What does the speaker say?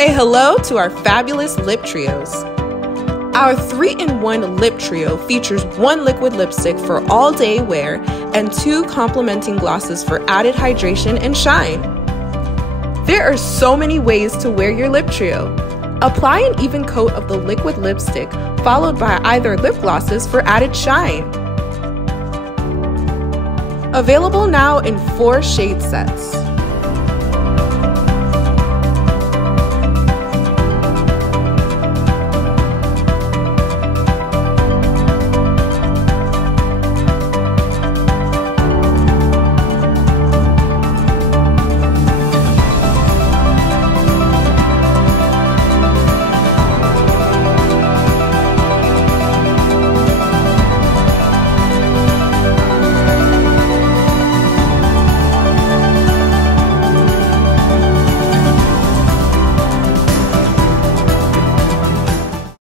Say hello to our fabulous lip trios. Our 3-in-1 lip trio features 1 liquid lipstick for all-day wear and 2 complementing glosses for added hydration and shine. There are so many ways to wear your lip trio. Apply an even coat of the liquid lipstick, followed by either lip glosses for added shine. Available now in 4 shade sets.